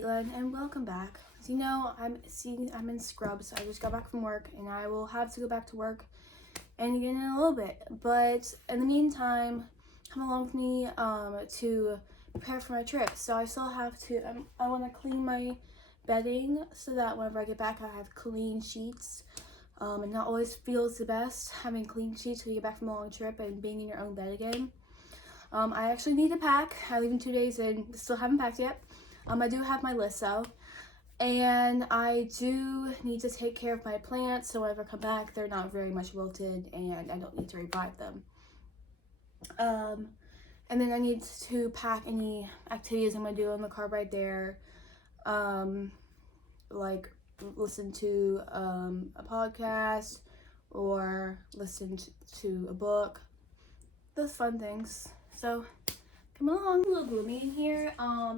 Caitlin, and welcome back. As you know, I'm in scrubs. I just got back from work, and I will have to go back to work and again in a little bit. But in the meantime, come along with me to prepare for my trip. So I still have to. I want to clean my bedding so that whenever I get back, I have clean sheets. And not always feels the best having clean sheets when you get back from a long trip and being in your own bed again. I actually need to pack. I leave in 2 days and still haven't packed yet. I do have my list though, and I do need to take care of my plants so whenever I come back, they're not very much wilted and I don't need to revive them. And then I need to pack any activities I'm going to do on the car ride there, like listen to a podcast or listen to a book, those fun things. So come along. A little gloomy in here.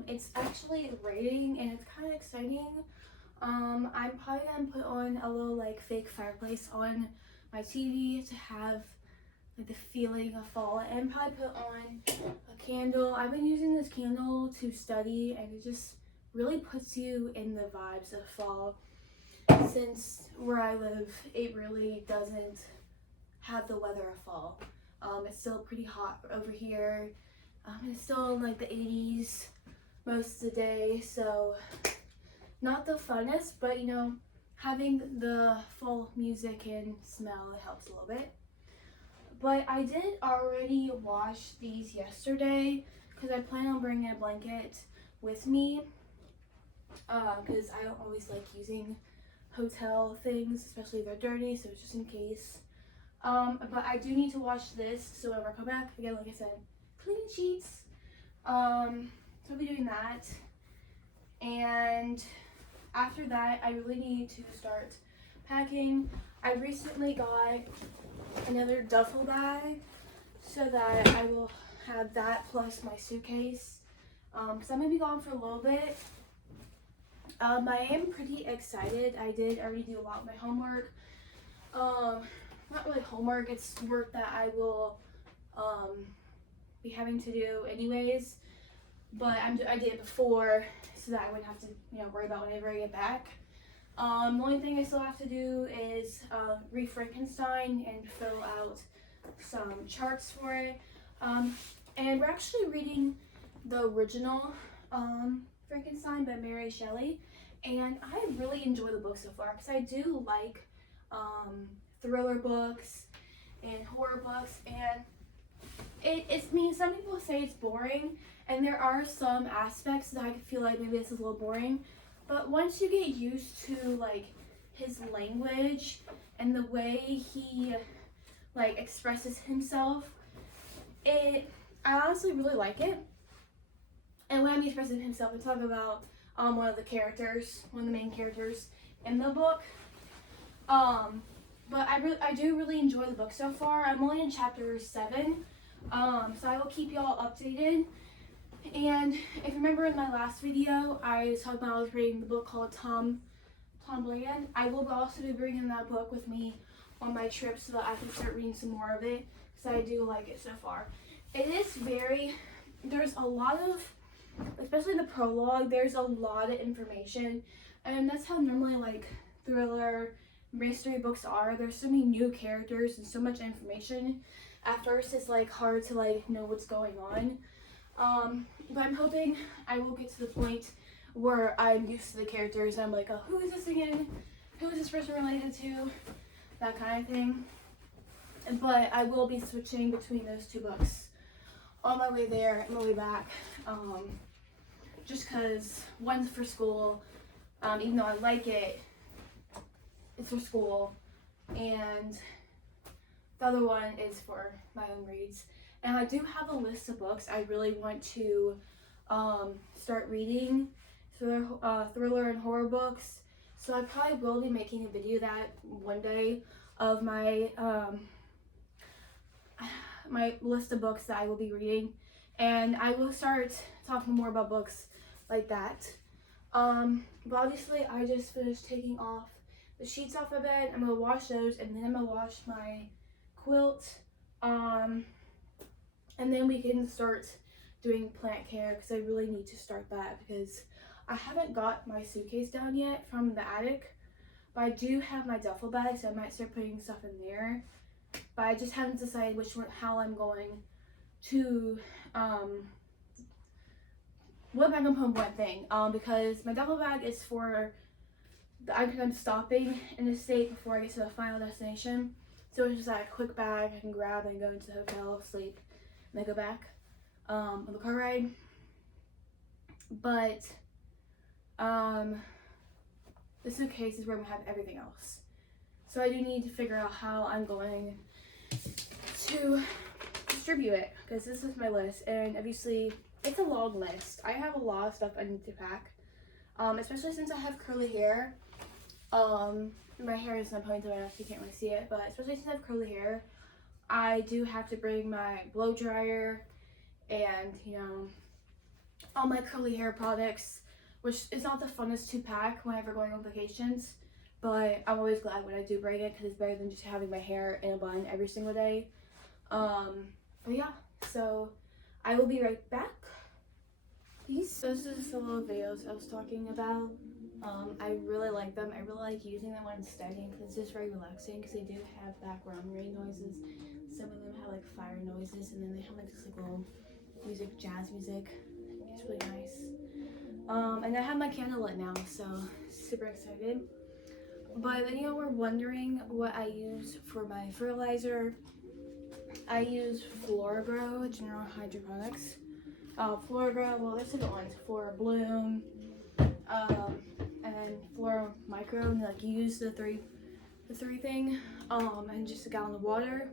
It's actually raining and it's kind of exciting. I'm probably gonna put on a little like fake fireplace on my TV to have like the feeling of fall, and probably put on a candle. I've been using this candle to study and it just really puts you in the vibes of fall. Since where I live, it really doesn't have the weather of fall. It's still pretty hot over here. It's still in like the 80s most of the day, so not the funnest, but you know, having the fall music and smell helps a little bit. But I did already wash these yesterday because I plan on bringing a blanket with me because I don't always like using hotel things, especially if they're dirty, so just in case. But I do need to wash this, so whenever I come back, again, like I said, clean sheets. So I'll be doing that, and after that I really need to start packing. I recently got another duffel bag so that I will have that plus my suitcase, because I'm gonna be gone for a little bit. I am pretty excited. I did already do a lot of my homework. Not really homework, it's work that I will be having to do anyways, but I did it before so that I wouldn't have to worry about whenever I get back. The only thing I still have to do is read Frankenstein and fill out some charts for it, and we're actually reading the original Frankenstein by Mary Shelley, and I really enjoy the book so far because I do like thriller books and horror books, and I mean, some people say it's boring, and there are some aspects that I feel like maybe this is a little boring, but once you get used to like his language and the way he like expresses himself, I honestly really like it. And when I'm expressing himself, I'm talking about one of the main characters in the book. But I do really enjoy the book so far. I'm only in chapter 7. So I will keep y'all updated. And if you remember in my last video, I was talking about I was reading the book called Tom Bland. I will also be bringing that book with me on my trip so that I can start reading some more of it, because I do like it so far. It is there's a lot of, especially the prologue, there's a lot of information, and that's how normally like thriller mystery books are. There's so many new characters and so much information. At first it's like hard to like know what's going on, but I'm hoping I will get to the point where I'm used to the characters and I'm like, oh, who is this again, who is this person related to, that kind of thing. But I will be switching between those two books on my way there and my way back, just because one's for school, even though I like it, it's for school, and the other one is for my own reads. And I do have a list of books I really want to start reading, thriller and horror books. So I probably will be making a video that one day of my my list of books that I will be reading, and I will start talking more about books like that. But obviously I just finished taking off the sheets off my bed. I'm gonna wash those, and then I'm gonna wash my quilt, and then we can start doing plant care, because I really need to start that, because I haven't got my suitcase down yet from the attic, but I do have my duffel bag, so I might start putting stuff in there. But I just haven't decided how I'm going to, what bag I'm putting what thing. Because my duffel bag is for I'm stopping in the state before I get to the final destination. So it's just like a quick bag I can grab and go into the hotel, sleep, and then go back on the car ride. But the suitcase is where I'm gonna have everything else. So I do need to figure out how I'm going to distribute it, because this is my list, and obviously it's a long list. I have a lot of stuff I need to pack, especially since I have curly hair. My hair is in a ponytail right now, so you can't really see it, but especially since I have curly hair, I do have to bring my blow dryer and, you know, all my curly hair products, which is not the funnest to pack whenever going on vacations, but I'm always glad when I do bring it, because it's better than just having my hair in a bun every single day. But yeah, so I will be right back. Peace. This is the little videos I was talking about. I really like them. I really like using them when I'm studying, because it's just very relaxing, because they do have background rain noises. Some of them have like fire noises, and then they have like this like little music, jazz music. It's really nice. And I have my candle lit now, so super excited. But then you were wondering what I use for my fertilizer. I use Floragrow General Hydroponics. Floragrow, well, there's different ones. Flora Bloom, and then Flora Micro. And like you use the three thing, and just a gallon of water.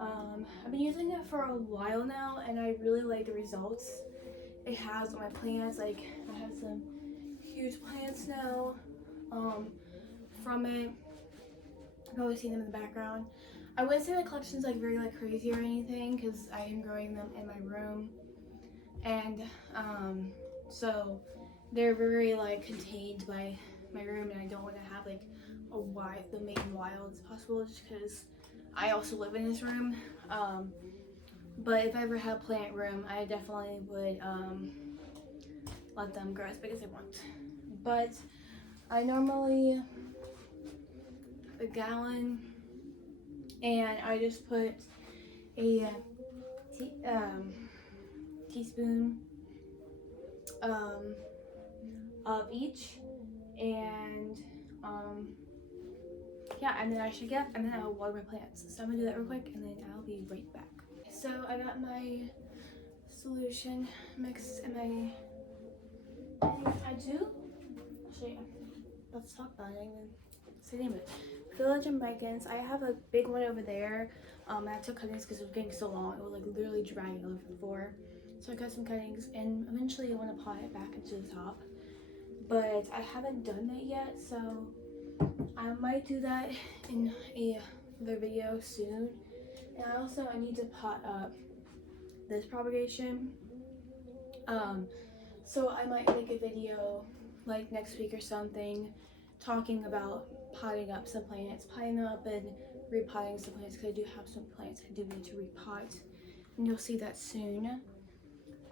I've been using it for a while now, and I really like the results it has on my plants. Like I have some huge plants now, from it. I've probably seen them in the background. I wouldn't say my collection's like very like crazy or anything, because I am growing them in my room, and so they're very like contained by my room, and I don't want to have like the main wild as possible, just because I also live in this room. But if I ever had a plant room, I definitely would let them grow as big as they want. But I normally a gallon, and I just put a teaspoon of each, and yeah, and then I should get, and then I'll water my plants. So I'm gonna do that real quick, and then I'll be right back. So I got my solution mixed in my, I do, I'll show you. Let's talk about it and say the name of it. Village and Rankins. I have a big one over there. I took cuttings because it was getting so long. It was like literally dragging over the floor. So I got some cuttings, and eventually I want to pot it back into the top. But I haven't done that yet, so I might do that in another video soon. And I need to pot up this propagation. So I might make a video like next week or something, talking about potting up some plants, potting them up and repotting some plants, because I do have some plants I do need to repot, and you'll see that soon.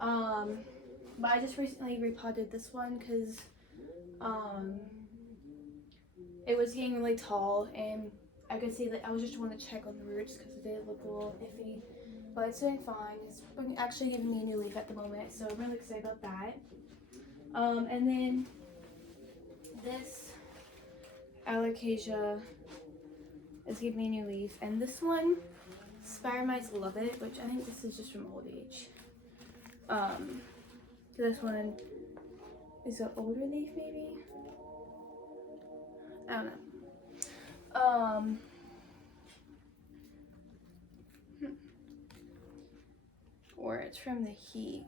But I just recently repotted this one because it was getting really tall, and I could see that I was just wanting to check on the roots because they look a little iffy, but it's doing fine. It's actually giving me a new leaf at the moment, so I'm really excited about that. And then this Alocasia is giving me a new leaf, and this one, spider mites love it, which I think this is just from old age. This one is an older leaf, maybe? I don't know. Or it's from the heat.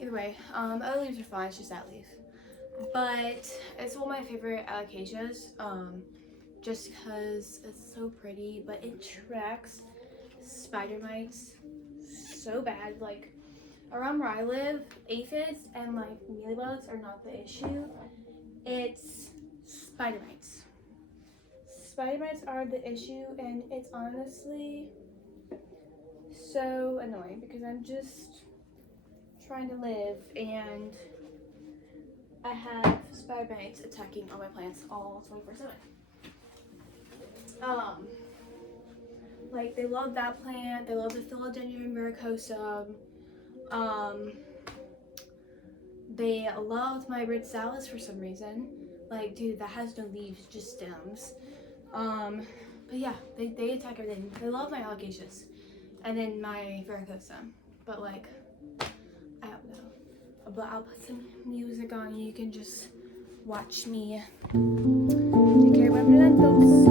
Either way, other leaves are fine, it's just that leaf. But it's one of my favorite alocasias, just because it's so pretty, but it attracts spider mites so bad. Like, around where I live, aphids and like mealybugs are not the issue. It's spider mites. Spider mites are the issue, and it's honestly so annoying because I'm just trying to live, and I have spider mites attacking all my plants all 24/7. Like, they love that plant. They love the Philodendron verrucosum. They loved my Ridzalis for some reason. Like, dude, that has no leaves, just stems. But yeah, they attack everything. They love my Alocasias and then my verrucosum. But like, I don't know. But I'll put some music on. You can just watch me take care of my lentils.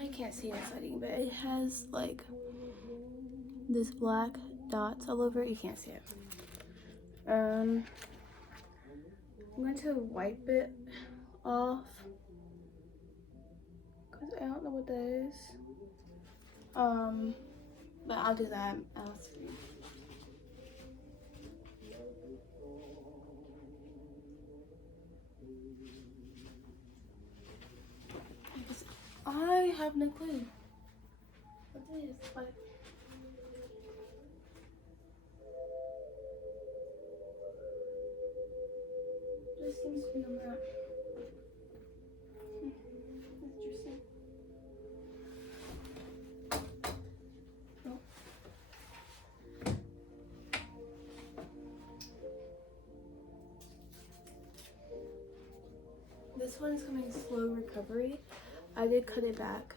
I can't see this lighting, but it has like this black dots all over it. You can't see it. I'm going to wipe it off because I don't know what that is. But I'll do that. I'll see. I have no clue what it is, but this seems to be on that. Interesting. Oh. This one is coming slow recovery. I did cut it back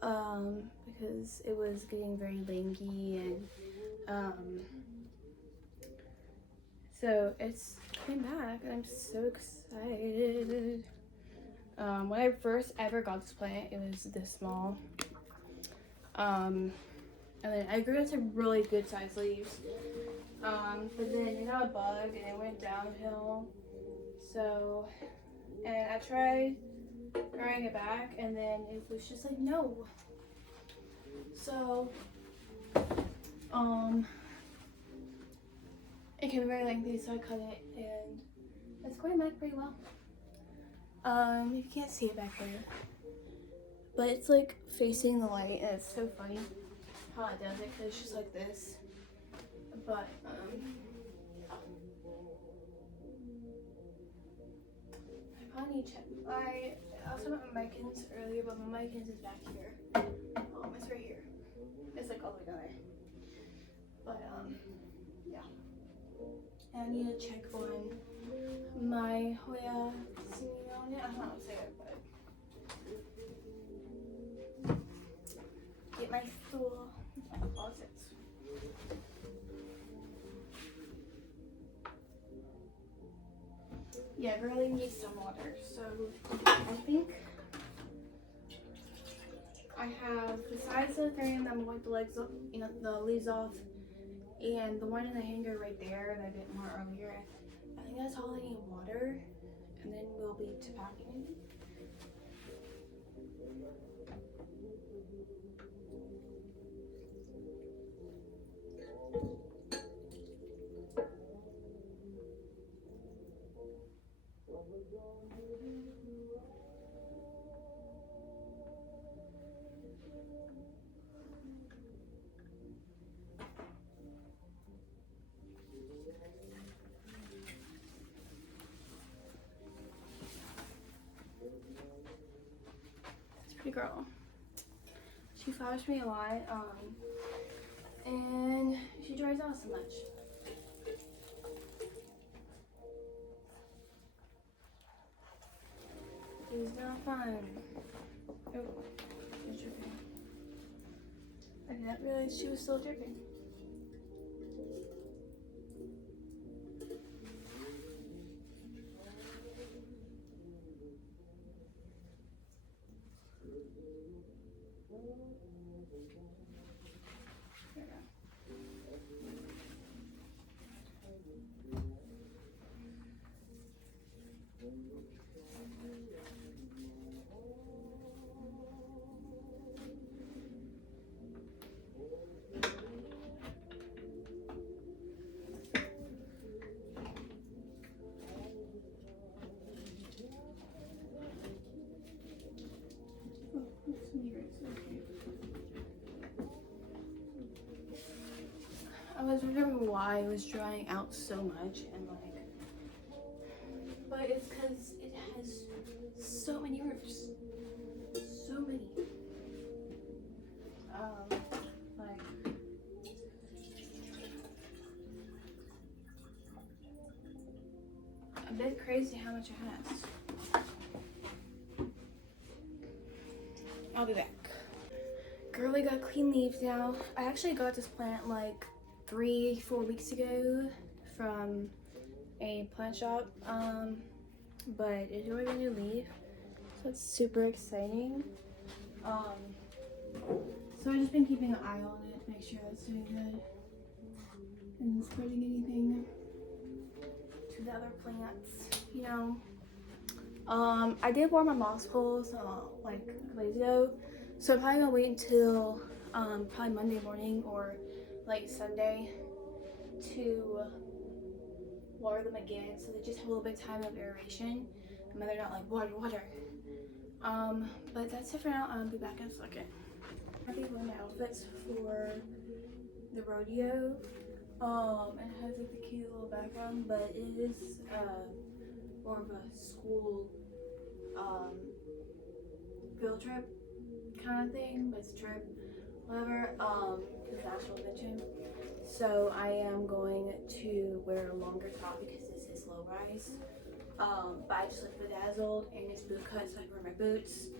because it was getting very lanky, and so it's coming back and I'm so excited. When I first ever got this plant, it was this small, and then I grew it to really good sized leaves, but then it got a bug and it went downhill. So, and I tried growing it back, and then it was just like, no. So it can be very lengthy, so I cut it, and it's going back pretty well. You can't see it back there, but it's like facing the light, and it's so funny how it does it, because it's just like this. But I probably need to check. I also went with my Mykins earlier, but my Mykins is back here. It's right here. It's like all the way down there. But yeah. And I need to check on my Hoya Simeone. I don't know how to say it, but get my stool, my closets. Yeah, it really needs some water. So I think I have, besides the Ethereum that I'm going to legs up, the leaves off, and the one in the hanger right there that I did more earlier, I think that's all I need water. and then we'll be to packing. Pretty girl. She flowers me a lot, and she dries out so much. It's not fun. Oh, she's dripping. I didn't realize she was still dripping. I was wondering why it was drying out so much, and like, but it's because it has so many roofs, so many. Like, a bit crazy how much it has. I'll be back. Girly got clean leaves now. I actually got this plant like 3-4 weeks ago from a plant shop, but it's already a new leaf, so it's super exciting. So I've just been keeping an eye on it to make sure that's doing good and spreading anything to the other plants, you know. I did water my moss poles like a couple days ago, so I'm probably gonna wait until probably Monday morning or late Sunday to water them again, so they just have a little bit of time of aeration and they're not like water. But that's it for now. I'll be back in a second. I think one of my outfits for the rodeo. It has like the cute little background, but it is more of a school field trip kind of thing, but it's a trip, whatever, because national convention. So I am going to wear a longer top because this is low rise. But I just look bedazzled and it's boot cut, so I can wear my boots.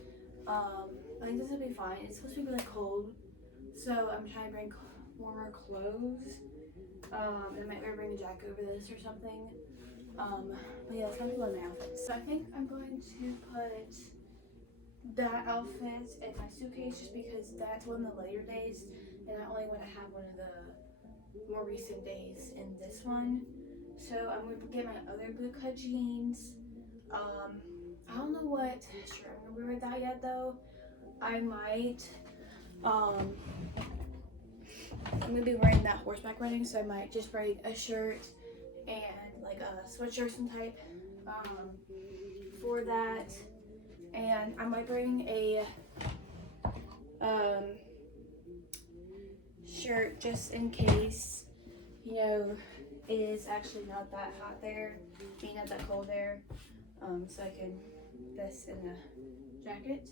I think this will be fine. It's supposed to be really cold, so I'm trying to bring warmer clothes. And I might bring a jacket over this or something. But yeah, that's gonna be one of my outfits. So I think I'm going to put that outfit in my suitcase just because that's one of the later days, and I only want to have one of the more recent days in this one. So I'm going to get my other bootcut jeans. I don't know what shirt I'm going to wear with that yet though. I might, I'm going to be wearing that horseback riding, so I might just bring a shirt and like a sweatshirt some type for that. And I might bring a shirt just in case, you know, it is actually not that hot there, not that cold there, so I can this in a jacket.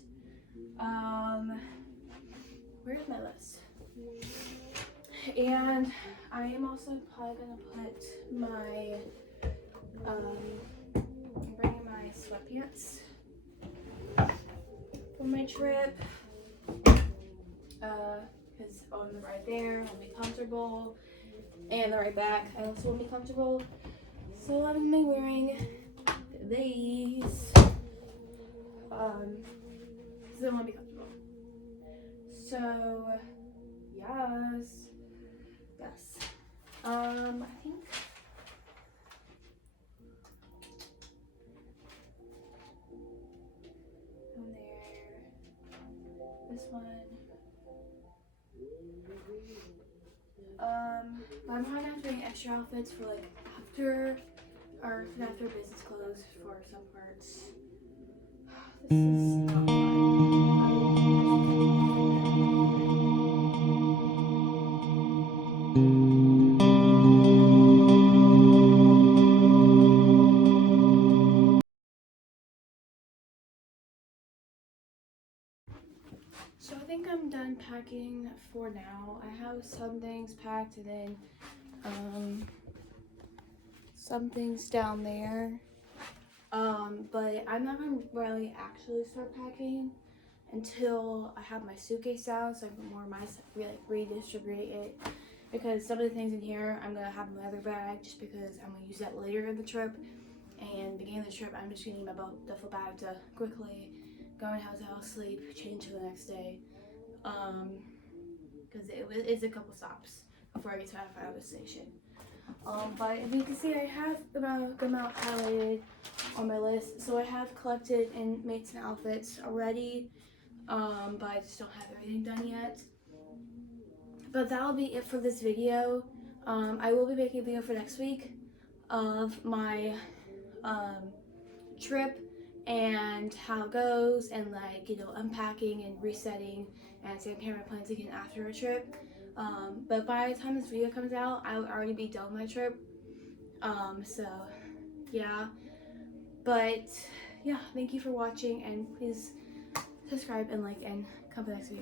Where's my list? And I am also probably gonna put my I'm bringing my sweatpants for my trip, because on the right there will be comfortable, and the right back I also will be comfortable. So I'm gonna be wearing these, because I want to be comfortable. So yes, I think But I'm probably gonna have to bring extra outfits for like after business clothes for some parts. This is not So I think I'm done packing for now. I have some things packed and then some things down there. But I'm not gonna really actually start packing until I have my suitcase out, so I can more redistribute it. Because some of the things in here I'm gonna have in my other bag just because I'm gonna use that later in the trip. And beginning of the trip, I'm just gonna need my duffel bag to quickly go in house, sleep, change for the next day. Because it's a couple stops before I get to my final destination. But if you can see, I have about a good amount highlighted on my list. So I have collected and made some outfits already, but I just don't have everything done yet. But that'll be it for this video. I will be making a video for next week of my trip and how it goes, and like, you know, unpacking and resetting and taking care of my plans again after a trip. But by the time this video comes out, I will already be done with my trip. So yeah, but yeah, thank you for watching, and please subscribe and like and come to the next video.